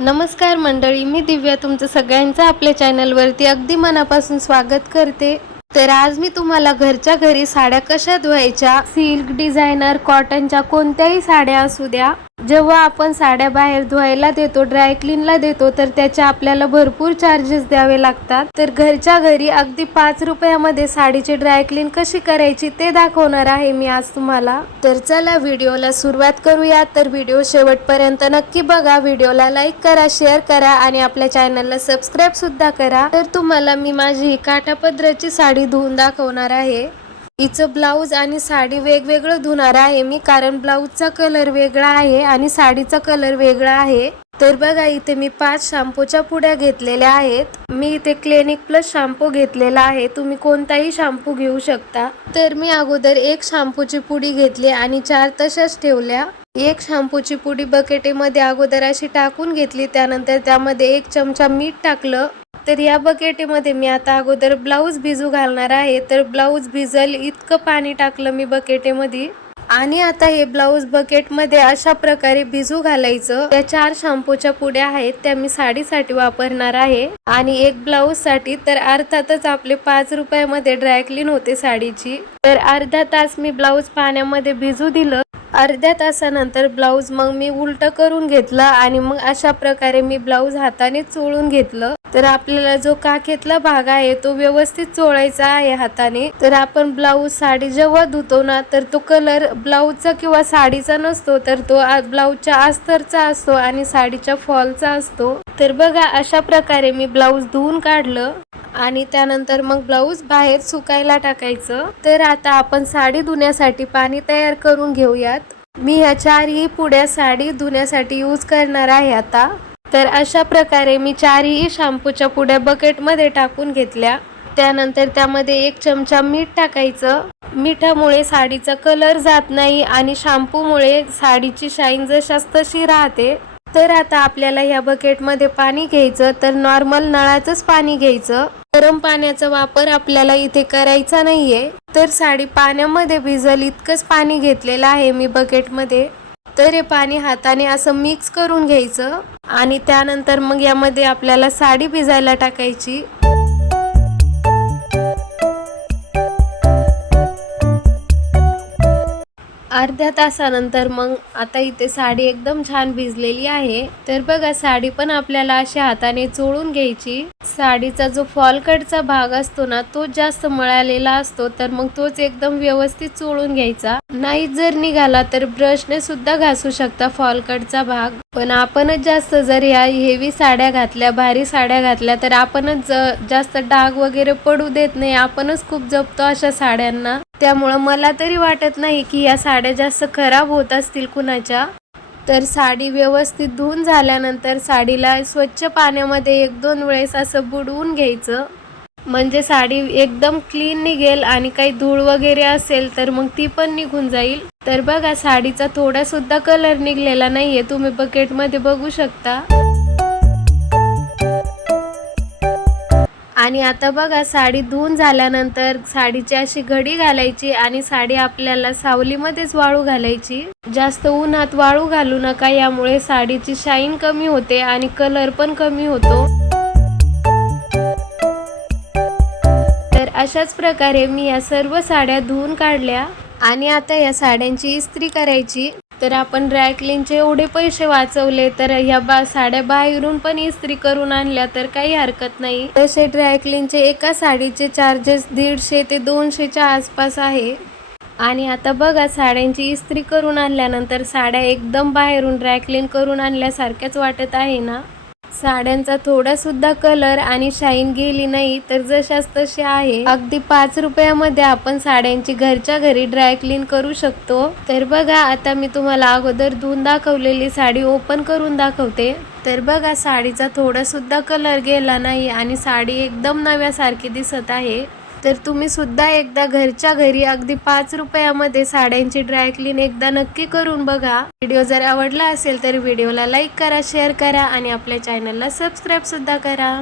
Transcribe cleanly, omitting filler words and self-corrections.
नमस्कार मंडळी, मी दिव्या तुमचं सगळ्यांचं आपल्या चॅनलवरती अगदी मनापासून स्वागत करते। तर आज मी तुम्हाला घरच्या घरी साड्या कशा धुवायच्या, सिल्क, डिझायनर, कॉटनच्या कोणत्याही साड्या असू द्या, जेव्हा आपण साड्या बाहेर धुवायला देतो, ड्राय क्लीनला देतो, तर त्याचे आपल्याला भरपूर चार्जेस द्यावे लागतात। तर घरच्या घरी अगदी 5 रुपयामध्ये साडीची ड्राय क्लीन कशी करायची ते दाखवणार आहे मी आज तुम्हाला। तर चला व्हिडिओला सुरुवात करूया। तर व्हिडिओ शेवटपर्यंत नक्की बघा, व्हिडिओला लाईक करा, शेअर करा आणि आपल्या चॅनलला सबस्क्राईब सुद्धा करा। तर तुम्हाला मी माझी काठापदराची साडी धुवून दाखवणार आहे। हिचं ब्लाऊज आणि साडी वेगवेगळं धुणार आहे मी, कारण ब्लाऊजचा कलर वेगळा आहे आणि साडीचा कलर वेगळा आहे। तर बघा, इथे मी 5 शॅम्पूच्या पुड्या घेतलेल्या आहेत। मी इथे क्लिनिक प्लस शॅम्पू घेतलेला आहे, तुम्ही कोणताही शॅम्पू घेऊ शकता। तर मी अगोदर 1 शॅम्पूची पुडी घेतली आणि 4 तशाच ठेवल्या। 1 शॅम्पूची पुडी बकेटेमध्ये अगोदर अशी टाकून घेतली, त्यानंतर त्यामध्ये 1 चमचा मीठ टाकलं। तर या बकेटेमध्ये मी आता अगोदर ब्लाऊज भिजू घालणार आहे। तर ब्लाऊज भिजल इतकं पाणी टाकलं मी बकेटेमध्ये आणि आता हे ब्लाऊज बकेटमध्ये अशा प्रकारे भिजू घालायचं। त्या 4 शॅम्पूच्या पुड्या आहेत त्या मी साडीसाठी वापरणार आहे आणि 1 ब्लाऊज साठी। तर अर्थातच आपले 5 रुपयामध्ये ड्राय क्लीन होते साडीची। तर अर्धा तास मी ब्लाऊज पाण्यामध्ये भिजू दिलं। अर्ध्या तासानंतर ब्लाऊज मग मी उलट करून घेतलं आणि मग अशा प्रकारे मी ब्लाऊज हाताने चोळून घेतलं। तर आपल्याला जो काखेतला भाग आहे तो व्यवस्थित चोळायचा आहे हाताने। तर आपण ब्लाऊज साडी जेव्हा धुतो ना, तर तो कलर ब्लाऊजचा किंवा साडीचा नसतो, तर तो ब्लाऊजच्या अस्तरचा असतो आणि साडीच्या फॉलचा असतो। तर बघा, अशा प्रकारे मी ब्लाऊज धुवून काढलं आणि त्यानंतर मग ब्लाऊज बाहेर सुकायला टाकायचं। तर आता आपण साडी धुण्यासाठी पाणी तयार करून घेऊयात। मी ह्या 4ही पुड्या साडी धुण्यासाठी यूज करणार आहे आता। तर अशा प्रकारे मी 4ही शॅम्पूच्या पुड्या बकेटमध्ये टाकून घेतल्या। त्यानंतर त्यामध्ये 1 चमचा मीठ टाकायचं। मिठामुळे साडीचा कलर जात नाही आणि शॅम्पूमुळे साडीची शाईन जशास तशी राहते। तर आता आपल्याला ह्या बकेटमध्ये पाणी घ्यायचं। तर नॉर्मल नळाचंच पाणी घ्यायचं, गरम पाण्याचा वापर आपल्याला इथे करायचा नाहीये। तर साडी पाण्यामध्ये भिजल इतकंच पाणी घेतलेलं आहे मी बकेटमध्ये। तर हे पाणी हाताने असं मिक्स करून घ्यायचं आणि त्यानंतर मग यामध्ये आपल्याला साडी भिजायला टाकायची। अर्ध्या तासानंतर मग आता इथे साडी एकदम छान भिजलेली आहे। तर बघा, साडी पण आपल्याला अशी हाताने चोळून घ्यायची। साडीचा जो फॉलकडचा भाग असतो ना, तो जास्त मळालेला असतो, तर मग तोच एकदम व्यवस्थित चोळून घ्यायचा। नाही जर निघाला तर ब्रशने सुद्धा घासू शकता फॉलकडचा भाग। पण आपणच जास्त जर या हेवी साड्या घातल्या, भारी साड्या घातल्या, तर आपणच जास्त डाग वगैरे पडू देत नाही। आपणच खूप जपतो अशा साड्यांना। त्यामुळे मला तरी वाटत नाही की या साड्या जास्त खराब होत असतील कुणाच्या। तर साडी व्यवस्थित धुवून झाल्यानंतर साडीला स्वच्छ पाण्यामध्ये 1-2 वेळेस असं बुडवून घ्यायचं, म्हणजे साडी एकदम क्लीन निघेल आणि काही धूळ वगैरे असेल तर मग ती पण निघून जाईल। तर बघा, साडीचा थोडा सुद्धा कलर निघलेला नाहीये, तुम्ही बकेटमध्ये बघू शकता। आणि आता बघा, साडी धुवून झाल्यानंतर साडीची अशी घडी घालायची आणि साडी आपल्याला सावलीमध्येच वाळू घालायची। जास्त उन्हात वाळू घालू नका, यामुळे साडीची शाईन कमी होते आणि कलर पण कमी होतो। तर अशाच प्रकारे मी या सर्व साड्या धुवून काढल्या आणि आता या साड्यांची इस्त्री करायची। तर आपण ड्राय क्लीनचे एवढे पैसे वाचवले, तर ह्या साड्या बाहेरून पण इस्त्री करून आणल्या तर काही हरकत नाही। तसे ड्राय क्लीनचे एका साडीचे चार्जेस 150 ते 200च्या आसपास आहे। आणि आता बघा, साड्यांची इस्त्री करून आणल्यानंतर साड्या एकदम बाहेरून ड्राय क्लीन करून आणल्यासारख्याच वाटत आहे ना। साड्यांचा थोडा सुद्धा कलर आणि शाईन गेली नाही, तर जशास तसे आहे। अगदी 5 रुपयामध्ये आपण साड्यांची घरच्या घरी ड्राय क्लीन करू शकतो। तर बघा, आता मी तुम्हाला अगोदर धुवून दाखवलेली साडी ओपन करून दाखवते। तर बघा, साडीचा थोडा सुद्धा कलर गेला नाही आणि साडी एकदम नव्यासारखी दिसत आहे। तर तुम्ही सुद्धा एकदा घरच्या घरी अगदी 5 रुपयामध्ये साड्यांची ड्राय क्लीन एकदा नक्की करून बघा। व्हिडिओ जर आवडला असेल तर व्हिडिओला लाईक करा, शेअर करा आणि आपल्या चॅनलला सबस्क्राईब सुद्धा करा।